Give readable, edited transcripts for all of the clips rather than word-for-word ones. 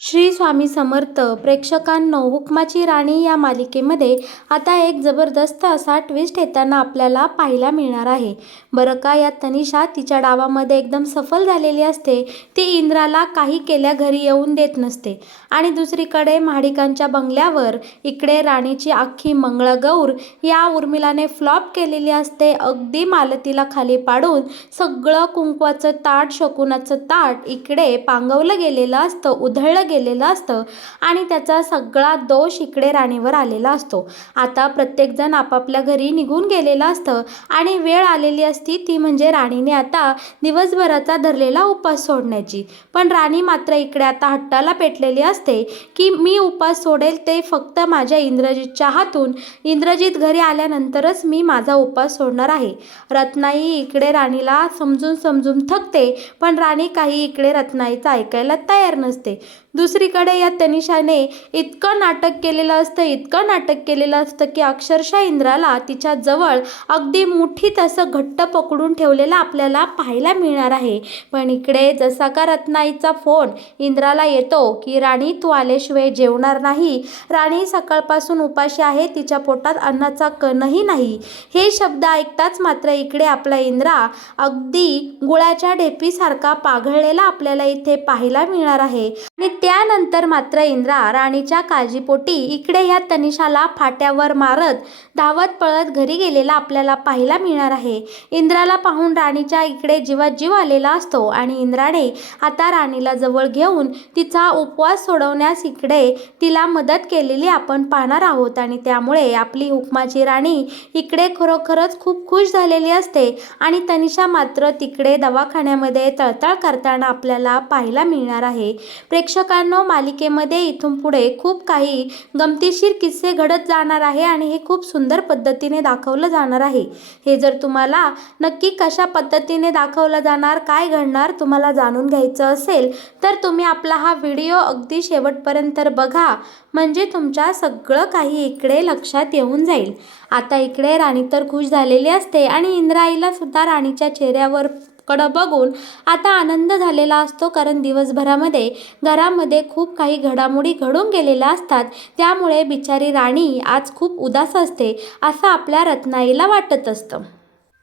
श्री स्वामी समर्थ. प्रेक्षकांनो, हुकमाची राणी या मालिकेमध्ये आता एक जबरदस्त असा ट्विस्ट येताना आपल्याला पाहायला मिळणार आहे. बरं का, यात तनिषा तिच्या डावामध्ये एकदम सफल झालेली असते. ती इंद्राला काही केल्या घरी येऊन देत नसते. आणि दुसरीकडे महाडिकांच्या बंगल्यावर इकडे राणीची अख्खी मंगळागौर या उर्मिलाने फ्लॉप केलेली असते. अगदी मालतीला खाली पाडून सगळं कुंकवाचं ताट, शकुनाचं ताट इकडे पांगवलं गेलेलं असतं, उधळलं गेलेलं असतं आणि त्याचा सगळा दोष इकडे राणीवर आलेला असतो. आता प्रत्येकजण आपापल्या घरी निघून गेलेलं असतं आणि वेळ आलेली असती ती म्हणजे राणीने आता दिवसभराचा धरलेला उपास सोडण्याची. पण राणी मात्र इकडे आता हट्टाला पेटलेली असते की मी उपास सोडेल ते फक्त माझ्या इंद्रजितच्या हातून. इंद्रजित घरी आल्यानंतरच मी माझा उपास सोडणार आहे. रत्नाई इकडे राणीला समजून समजून थकते, पण राणी काही इकडे रत्नाईचं ऐकायला तयार नसते. दुसरीकडे या तनिषाने इतकं नाटक केलेलं असतं की अक्षरशः इंद्राला तिच्या जवळ अगदी मुठीत असं घट्ट पकडून ठेवलेलं आपल्याला पाहायला मिळणार आहे. पण इकडे जसा का रत्नाईचा फोन इंद्राला येतो की राणी तू आल्याशिवाय जेवणार नाही, राणी सकाळपासून उपाशी आहे, तिच्या पोटात अन्नाचा कणही नाही, हे शब्द ऐकताच मात्र इकडे आपला इंद्रा अगदी गुळाच्या ढेपीसारखा पाघळलेला आपल्याला इथे पाहायला मिळणार आहे. आणि त्यानंतर मात्र इंद्रा राणीच्या काळजीपोटी इकडे ह्या तनिषाला फाट्यावर मारत धावत पळत घरी गेलेला आपल्याला पाहायला मिळणार आहे. इंद्राला पाहून राणीच्या इकडे जीवात जीव आलेला असतो आणि इंद्राने आता राणीला जवळ घेऊन तिचा उपवास सोडवण्यास इकडे तिला मदत केलेली आपण पाहणार आहोत. आणि त्यामुळे आपली हुकमाची राणी इकडे खरोखरच खूप खुश झालेली असते आणि तनिषा मात्र तिकडे दवाखान्यामध्ये तळतळ करताना आपल्याला पाहायला मिळणार आहे. प्रेक्षकांनो, मालिकेमध्ये इथून पुढे खूप काही गमतीशीर किस्से घडत जाणार आहे आणि हे खूप सुंदर पद्धतीने दाखवलं जाणार आहे. हे जर तुम्हाला नक्की कशा पद्धतीने दाखवलं जाणार, काय घडणार तुम्हाला जाणून घ्यायचं असेल तर तुम्ही आपला हा व्हिडिओ अगदी शेवटपर्यंत बघा, म्हणजे तुमच्या सगळं काही इकडे लक्षात येऊन जाईल. आता इकडे राणी तर खुश झालेली असते आणि इंद्राईला सुद्धा राणीच्या चेहऱ्यावर कडं बघून आता आनंद झालेला असतो, कारण दिवसभरामध्ये घरामध्ये खूप काही घडामोडी घडून गेलेल्या असतात. त्यामुळे बिचारी राणी आज खूप उदास असते असं आपल्या रत्नाईला वाटत असतं.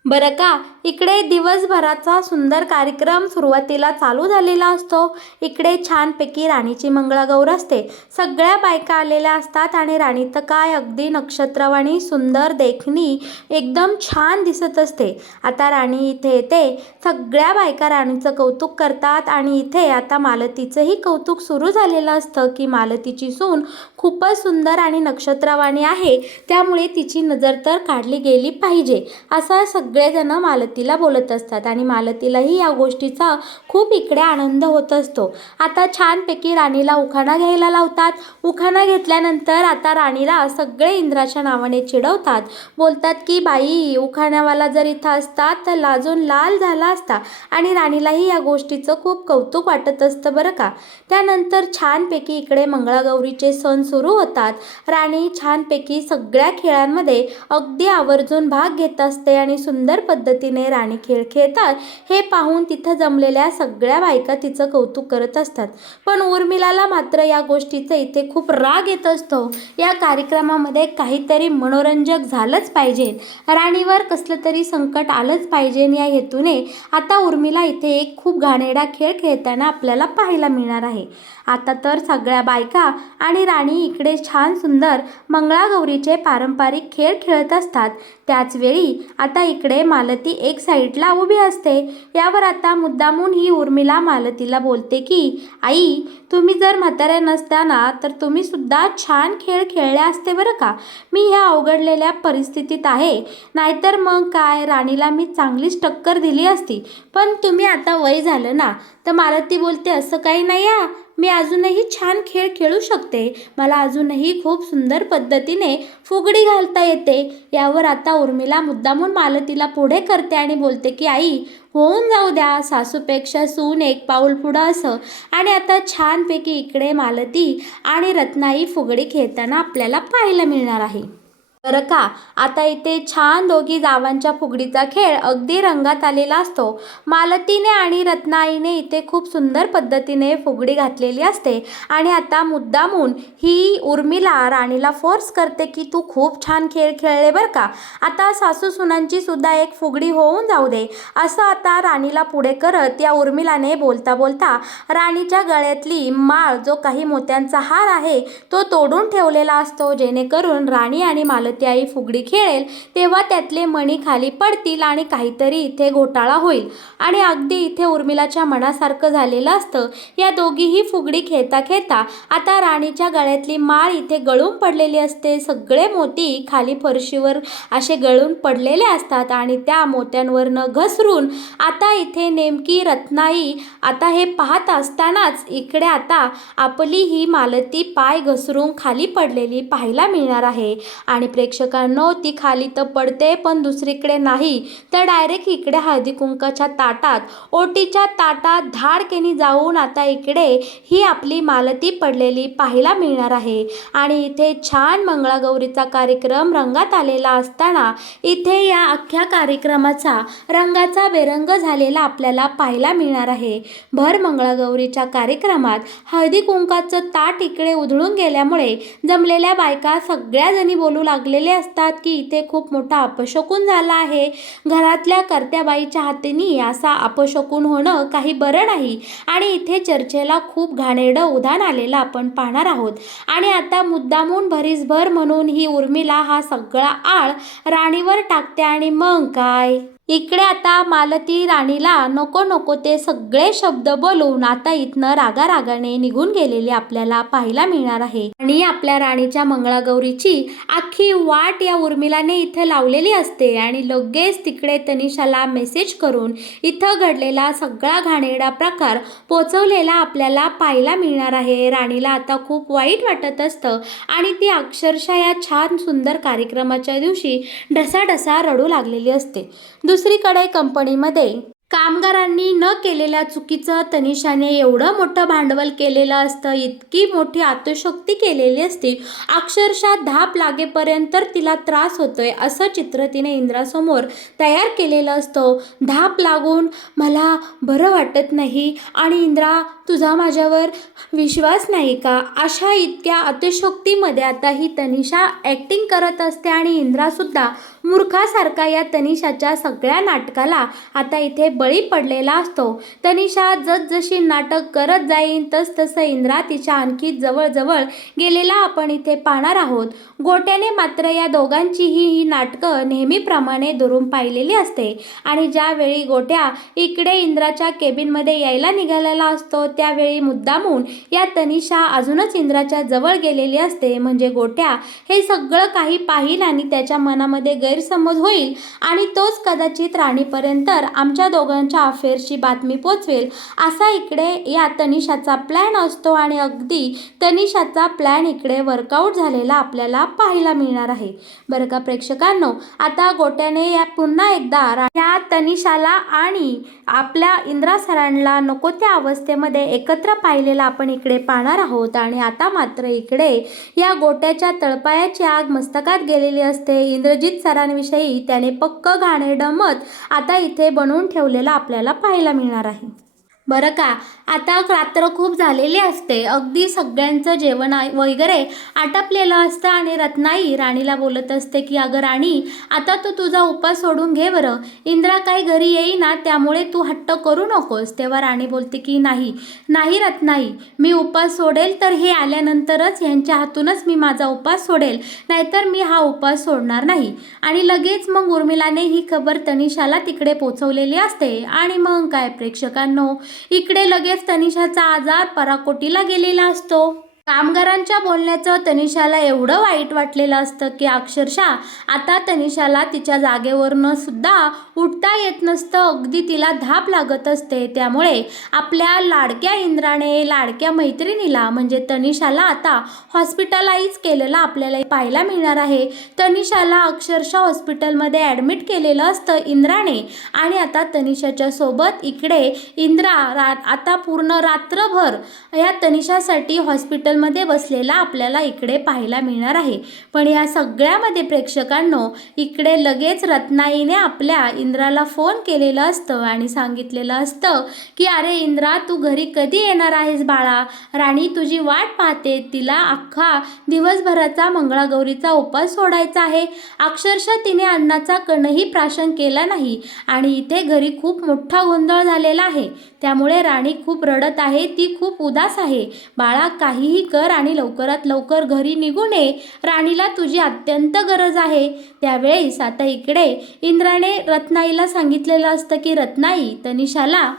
बरं का, इकडे दिवसभराचा सुंदर कार्यक्रम सुरुवातीला चालू झालेला असतो. इकडे छानपैकी राणीची मंगळागौर असते. सगळ्या बायका आलेल्या असतात आणि राणी तर काय अगदी नक्षत्रवाणी सुंदर देखणी एकदम छान दिसत असते. आता राणी इथे येते, सगळ्या बायका राणीचं कौतुक करतात आणि इथे आता मालतीचंही कौतुक सुरू झालेलं असतं की मालतीची सून खूपच सुंदर आणि नक्षत्रवाणी आहे, त्यामुळे तिची नजर तर काढली गेली पाहिजे असं सगळेजण मालतीला बोलत असतात आणि मालतीलाही या गोष्टीचा खूप इकडे आनंद होत असतो. आता छानपैकी राणीला उखाणा घ्यायला लावतात. उखाणा घेतल्यानंतर आता राणीला सगळे इंद्राच्या नावाने चिडवतात, बोलतात की बाई, उखाण्यावाला जर इथं असता तर लाजून लाल झाला असता. आणि राणीलाही या गोष्टीचं खूप कौतुक वाटत असतं बरं का. त्यानंतर छानपैकी इकडे मंगळागौरीचे सण सुरू होतात. राणी छानपैकी सगळ्या खेळांमध्ये अगदी आवर्जून भाग घेत असते आणि सुंदर पद्धतीने राणी खेळ खेळतात हे पाहून तिथं जमलेल्या सगळ्या बायका तिचं कौतुक करत असतात. पण उर्मिलाला मात्र या गोष्टीचं इथे खूप राग येत असतो. या कार्यक्रमामध्ये काहीतरी मनोरंजक झालंच पाहिजे, राणीवर कसलं तरी संकट आलंच पाहिजे या हेतूने आता उर्मिला इथे एक खूप घाणेरडा खेळ खेळताना आपल्याला पाहायला मिळणार आहे. आता तर सगळ्या बायका आणि राणी इकडे छान सुंदर मंगळागौरीचे पारंपरिक खेळ खेळत असतात. त्याचवेळी आता इकडे मालती एक साईडला उभी असते. यावर आता मुद्दामून ही उर्मिला मालतीला बोलते की आई, तुम्ही जर म्हाताऱ्या नसत्या ना तर तुम्ही सुद्धा छान खेळ खेळले असते बरं का. मी ह्या अवघडलेल्या परिस्थितीत आहे, नाहीतर मग काय राणीला मी चांगलीच टक्कर दिली असती. पण तुम्ही आता वय झालं ना. तर मालती बोलते असं काही नाही हा, मी अजूनही छान खेळ खेळू शकते, मला अजूनही खूप सुंदर पद्धतीने फुगडी घालता येते. यावर आता उर्मिला मुद्दामून मालतीला पुढे करते आणि बोलते की आई, होऊन जाऊ द्या, सासूपेक्षा सून एक पाऊल पुढं असं. आणि आता छानपैकी इकडे मालती आणि रत्नाई फुगडी खेळताना आपल्याला पाहायला मिळणार आहे. बरं का, आता इथे छान दोघी जावांच्या फुगडीचा खेळ अगदी रंगात आलेला असतो. मालतीने आणि रत्नाईने इथे खूप सुंदर पद्धतीने फुगडी घातलेली असते आणि आता मुद्दामून ही उर्मिला राणीला फोर्स करते की तू खूप छान खेळ खेळले बरं का, आता सासू सुनांची सुद्धा एक फुगडी होऊन जाऊ दे, असं आता राणीला पुढे करत या उर्मिलाने बोलता बोलता राणीच्या गळ्यातली माळ, जो काही मोत्यांचा हार आहे, तो तोडून ठेवलेला असतो, जेणेकरून राणी आणि मालती आई फुगडी खेळेल तेव्हा त्यातले मणी खाली पडतील आणि काहीतरी इथे घोटाळा होईल. आणि अगदी इथे उर्मिलाच्या मनासारखं झालेलं असतं. या दोघीही फुगडी खेळता खेळता आता राणीच्या गळ्यातली माळ इथे गळून पडलेली असते. सगळे मोती खाली फरशीवर असे गळून पडलेले असतात आणि त्या मोत्यांवरनं घसरून आता इथे नेमकी रत्नाई आता हे पाहत असतानाच इकडे आता आपली ही मालती पाय घसरून खाली पडलेली पाहायला मिळणार आहे. आणि प्रेक्षकांनो, ती खाली तर पडते पण दुसरीकडे नाही, तर डायरेक्ट इकडे हळदी कुंकाच्या ताटात, ओटीच्या ताटात धाडकेनी जाऊन आता इकडे ही आपली मालती पडलेली पाहायला मिळणार आहे. आणि इथे छान मंगळागौरीचा कार्यक्रम रंगात आलेला असताना इथे या अख्ख्या कार्यक्रमाचा रंगाचा बेरंग झालेला आपल्याला पाहायला मिळणार आहे. भर मंगळागौरीच्या कार्यक्रमात हळदी कुंकाचं ताट इकडे उधळून गेल्यामुळे जमलेल्या बायका सगळ्या जणी बोलू लागलेले असतात की इथे खूप मोठा अपशकुन झाला आहे. घरातल्या कर्त्या बाईच्या हाताने असा अपशकुन होणं काही बरं नाही आणि इथे चर्चेला खूप घाणेरडं उधाण आलेलं आपण पाहणार आहोत. आणि आता मुद्दामून भरीसभर म्हणून ही उर्मिला हा सगळा आळ राणीवर टाकते आणि मग काय, इकडे आता मालती राणीला नको नको ते सगळे शब्द बोलून आता इथनं रागारागाने निघून गेलेले आपल्याला पाहायला मिळणार आहे. आणि आपल्या राणीच्या मंगळागौरीची अख्खी वाट या उर्मिलाने इथं लावलेली असते आणि लगेच तिकडे तनिषाला मेसेज करून इथं घडलेला सगळा घाणेरडा प्रकार पोचवलेला आपल्याला पाहायला मिळणार आहे. राणीला आता खूप वाईट वाटत असतं आणि ती अक्षरशः या छान सुंदर कार्यक्रमाच्या दिवशी ढसाढसा रडू लागलेली असते. दुसरीकडे कंपनीमध्ये कामगारांनी न केलेल्या चुकीचं तनिषाने एवढं मोठं भांडवल केलेलं असतं, इतकी मोठी आत्मशक्ती केलेली असते, अक्षरशः धाप लागेपर्यंत तिला त्रास होतोय असं चित्र तिने इंद्रासमोर तयार केलेलं असतं. धाप लागून मला बरं वाटत नाही आणि इंद्रा, तुझा माझ्यावर विश्वास नाही का, अशा इतक्या अतिशयोक्तीमध्ये आता ही तनिषा ॲक्टिंग करत असते आणि इंद्रासुद्धा मूर्खासारखा या तनिषाच्या सगळ्या नाटकाला आता इथे बळी पडलेला असतो. तनिषा जसजशी नाटक करत जाईन तसतसं इंद्रा तिच्या आणखी जवळजवळ गेलेला आपण इथे पाहणार आहोत. गोट्याने मात्र या दोघांचीही ही नाटकं नेहमीप्रमाणे दुरून पाहिलेली असते आणि ज्यावेळी गोट्या इकडे इंद्राच्या केबिनमध्ये यायला निघालेला असतो त्यावेळी मुद्दामून या तनिषा अजूनच इंद्राच्या जवळ गेलेली असते. म्हणजे गोट्या हे सगळं काही पाहिल आणि त्याच्या मनामध्ये गैरसमज होईल आणि तोच कदाचित राणीपर्यंत आमच्या दोघांच्या अफेअरची बातमी पोचवेल असा इकडे या तनिषाचा प्लॅन असतो. आणि अगदी तनिषाचा प्लॅन इकडे वर्कआउट झालेला आपल्याला पाहायला मिळणार आहे. बरं का प्रेक्षकांनो, आता गोट्याने या पुन्हा एकदा या तनिषाला आणि आपल्या इंद्रा सरांना नको त्या अवस्थेमध्ये एकत्र पाहिलेला आपण इकडे पाहणार आहोत. आणि आता मात्र इकडे या गोट्याच्या तळपायाची आग मस्तकात गेलेली असते. इंद्रजित सरांविषयी त्याने पक्क घाणेरडं मत आता इथे बनवून ठेवलेलं आपल्याला पाहायला मिळणार आहे. बरं का, आता रात्र खूप झालेली असते, अगदी सगळ्यांचं जेवण वगैरे आटपलेलं असतं आणि रत्नाई राणीला बोलत असते की अगं राणी, आता तू तुझा उपास सोडून घे बरं, इंद्रा काही घरी येईना त्यामुळे तू हट्ट करू नकोस. तेव्हा राणी बोलते की नाही नाही रत्नाई, मी उपास सोडेल तर हे आल्यानंतरच ह्यांच्या हातूनच मी माझा उपास सोडेल, नाहीतर मी हा उपास सोडणार नाही. आणि लगेच मग उर्मिलाने ही खबर तनिषाला तिकडे पोचवलेली असते. आणि मग काय प्रेक्षकांनो, इकडे लगेच तनिषाचा आजार पराकोटीला गेलेला असतो. कामगारांच्या बोलण्याचं तनिषाला एवढं वाईट वाटलेलं असतं की अक्षरशः आता तनिषाला तिच्या जागेवरनं सुद्धा उठता येत नसतं, अगदी तिला धाप लागत असते. त्यामुळे आपल्या लाडक्या इंद्राने लाडक्या मैत्रिणीला म्हणजे तनिषाला आता हॉस्पिटलाइज केलेलं आपल्याला पाहायला मिळणार आहे. तनिषाला अक्षरशः हॉस्पिटलमध्ये ॲडमिट केलेलं असतं इंद्राने. आणि आता तनिषाच्या सोबत इकडे इंद्रा आता पूर्ण रात्रभर या तनिषासाठी हॉस्पिटल हॉस्पिटलमध्ये बसलेला आपल्याला इकडे पाहायला मिळणार आहे. पण या सगळ्यामध्ये प्रेक्षकांनो इकडे लगेच रत्नाईने आपल्या इंद्राला फोन केलेलं असतं आणि सांगितलेलं असतं की अरे इंद्रा, तू घरी कधी येणार आहेस बाळा? राणी तुझी वाट पाहते, तिला अख्खा दिवसभराचा मंगळागौरीचा उपास सोडायचा आहे. अक्षरशः तिने अन्नाचा कणही प्राशन केला नाही आणि इथे घरी खूप मोठा गोंधळ झालेला आहे. त्यामुळे राणी खूप रडत आहे, ती खूप उदास आहे. बाळा, काहीही कर आणि लवकरात लवकर घरी निघून ये, राणीला तुझी अत्यंत गरज आहे. त्यावेळेस आता इकडे इंद्राने रत्नाईला सांगितलेलं असतं की रत्नाई, तनिषाला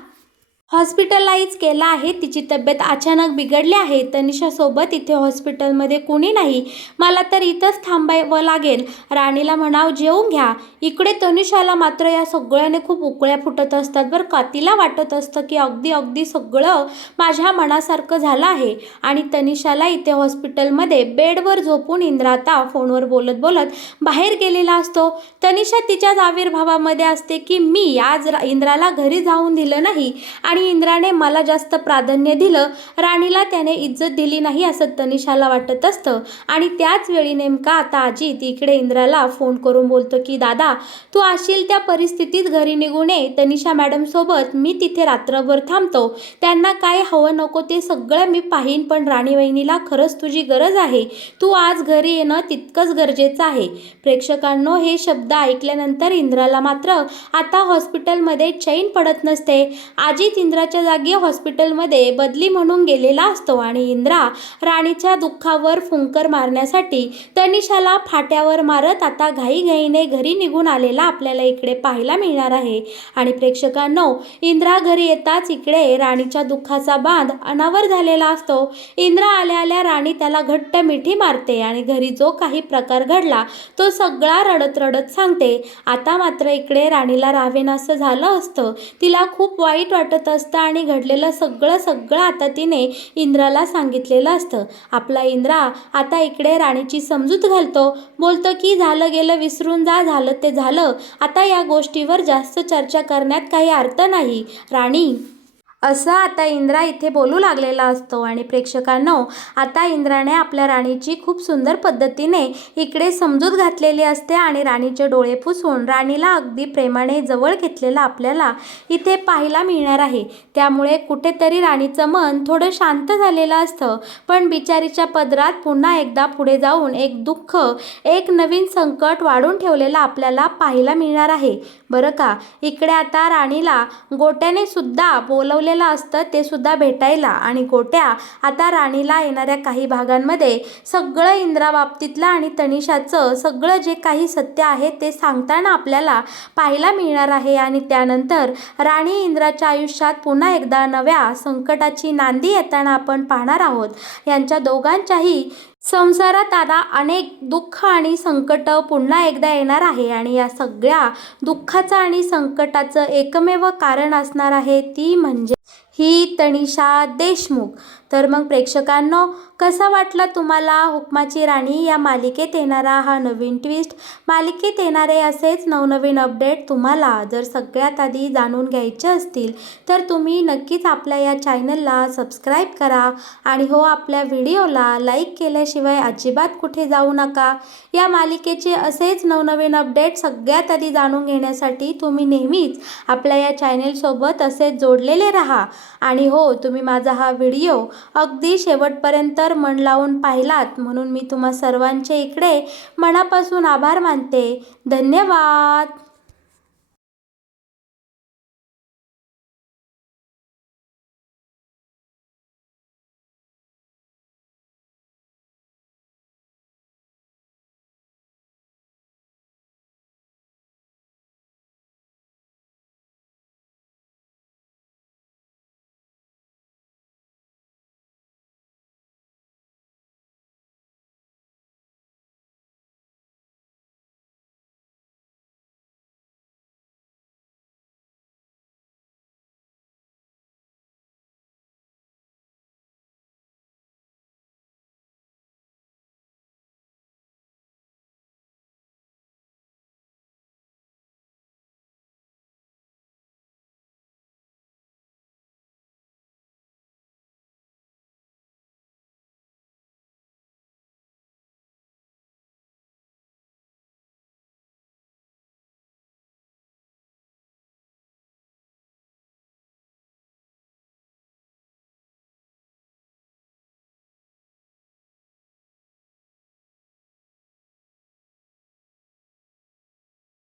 हॉस्पिटलाइज केलं आहे, तिची तब्येत अचानक बिघडली आहे. तनिषासोबत इथे हॉस्पिटलमध्ये कोणी नाही, मला तर इथंच थांबावं लागेल. राणीला म्हणाव जेवून घ्या. इकडे तनिषाला मात्र या सगळ्याने खूप उकळ्या फुटत असतात बरं का. तिला वाटत असतं की अगदी अगदी सगळं माझ्या मनासारखं झालं आहे. आणि तनिषाला इथे हॉस्पिटलमध्ये बेडवर झोपून इंद्रा आता फोनवर बोलत बोलत बाहेर गेलेला असतो. तनिषा तिच्याच आविर्भावामध्ये असते की मी आज इंद्राला घरी जाऊन दिलं नाही आणि इंद्राने मला जास्त प्राधान्य दिलं, राणीला त्याने इज्जत दिली नाही असं तनिषाला वाटत असतं. आणि त्याच वेळी नेमका आता अजित इकडे इंद्राला फोन करून बोलतो की दादा, तू असेल त्या परिस्थितीत घरी निघून ये. तनिषा मॅडमसोबत मी तिथे रात्रभर थांबतो, त्यांना काय हवं नको ते सगळं मी पाहीन, पण राणी वहिनीला खरंच तुझी गरज आहे. तू आज घरी येणं तितकंच गरजेचं आहे. प्रेक्षकांनो, हे शब्द ऐकल्यानंतर इंद्राला मात्र आता हॉस्पिटलमध्ये चैन पडत नसते. अजित इंद्राच्या जागी हॉस्पिटलमध्ये बदली म्हणून गेलेला असतो आणि इंद्रा राणीच्या दुःखावर फुंकर मारण्यासाठी तनिषाला फाट्यावर मारत आता घाईघाईने घरी निघून आलेला आपल्याला इकडे पाहायला मिळणार आहे. आणि प्रेक्षकांनो, इंद्रा घरी येताच इकडे राणीच्या दुःखाचा बांध अनावर झालेला असतो. इंद्रा आल्या आल्या राणी त्याला घट्ट मिठी मारते आणि घरी जो काही प्रकार घडला तो सगळा रडत रडत सांगते. आता मात्र इकडे राणीला राहावेनासं झालं असतं, तिला खूप वाईट वाटत असतं आणि घडलेलं सगळं आता तिने इंद्राला सांगितलेलं असतं. आपला इंद्रा आता इकडे राणीची समजूत घालतो, बोलतो की झालं गेलं विसरून जा, झालं ते झालं, आता या गोष्टीवर जास्त चर्चा करण्यात काही अर्थ नाही राणी, असं आता इंद्रा इथे बोलू लागलेला असतो. आणि प्रेक्षकांनो, आता इंद्राने आपल्या राणीची खूप सुंदर पद्धतीने इकडे समजूत घातलेली असते आणि राणीचे डोळे पुसून राणीला अगदी प्रेमाने जवळ घेतलेलं आपल्याला इथे पाहायला मिळणार आहे. त्यामुळे कुठेतरी राणीचं मन थोडं शांत झालेलं असतं, पण बिचारीच्या पदरात पुन्हा एकदा पुढे जाऊन एक दुःख, एक नवीन संकट वाढून ठेवलेलं आपल्याला पाहायला मिळणार आहे बरं का. इकडे आता राणीला गोट्याने सुद्धा बोलवलेलं असतं, ते सुद्धा भेटायला. आणि गोट्या आता राणीला येणाऱ्या काही भागांमध्ये सगळं इंद्रा बाबतीतलं आणि तनिषाचं सगळं जे काही सत्य आहे ते सांगताना आपल्याला पाहायला मिळणार आहे. आणि त्यानंतर राणी इंद्राच्या आयुष्यात पुन्हा एकदा नव्या संकटाची नांदी येताना आपण पाहणार आहोत. यांच्या दोघांच्याही संसारात आता अनेक दुःख आणि संकट पुन्हा एकदा येणार आहे आणि या सगळ्या दुःखाचं आणि संकटाचं एकमेव कारण असणार आहे ती म्हणजे ही तनिषा देशमुख. तर मग प्रेक्षकांनो, कसा वाटला तुम्हाला हुकमाची राणी या मालिकेत येणारा हा नवीन ट्विस्ट? मालिकेत येणारे असेच नवनवीन अपडेट तुम्हाला जर सगळ्यात आधी जाणून घ्यायचे असतील तर तुम्ही नक्कीच आपल्या या चॅनलला सबस्क्राईब करा आणि हो, आपल्या व्हिडिओला लाईक केल्याशिवाय अजिबात कुठे जाऊ नका. या मालिकेचे असेच नवनवीन अपडेट सगळ्यात आधी जाणून घेण्यासाठी तुम्ही नेहमीच आपल्या या चॅनलसोबत असेच जोडलेले राहा. आणि हो, तुम्ही माझा हा व्हिडिओ अगदी शेवटपर्यंत मन लावून पाहिलात म्हणून मी तुम्हा सर्वांचे इकडे मनापासून आभार मानते. धन्यवाद.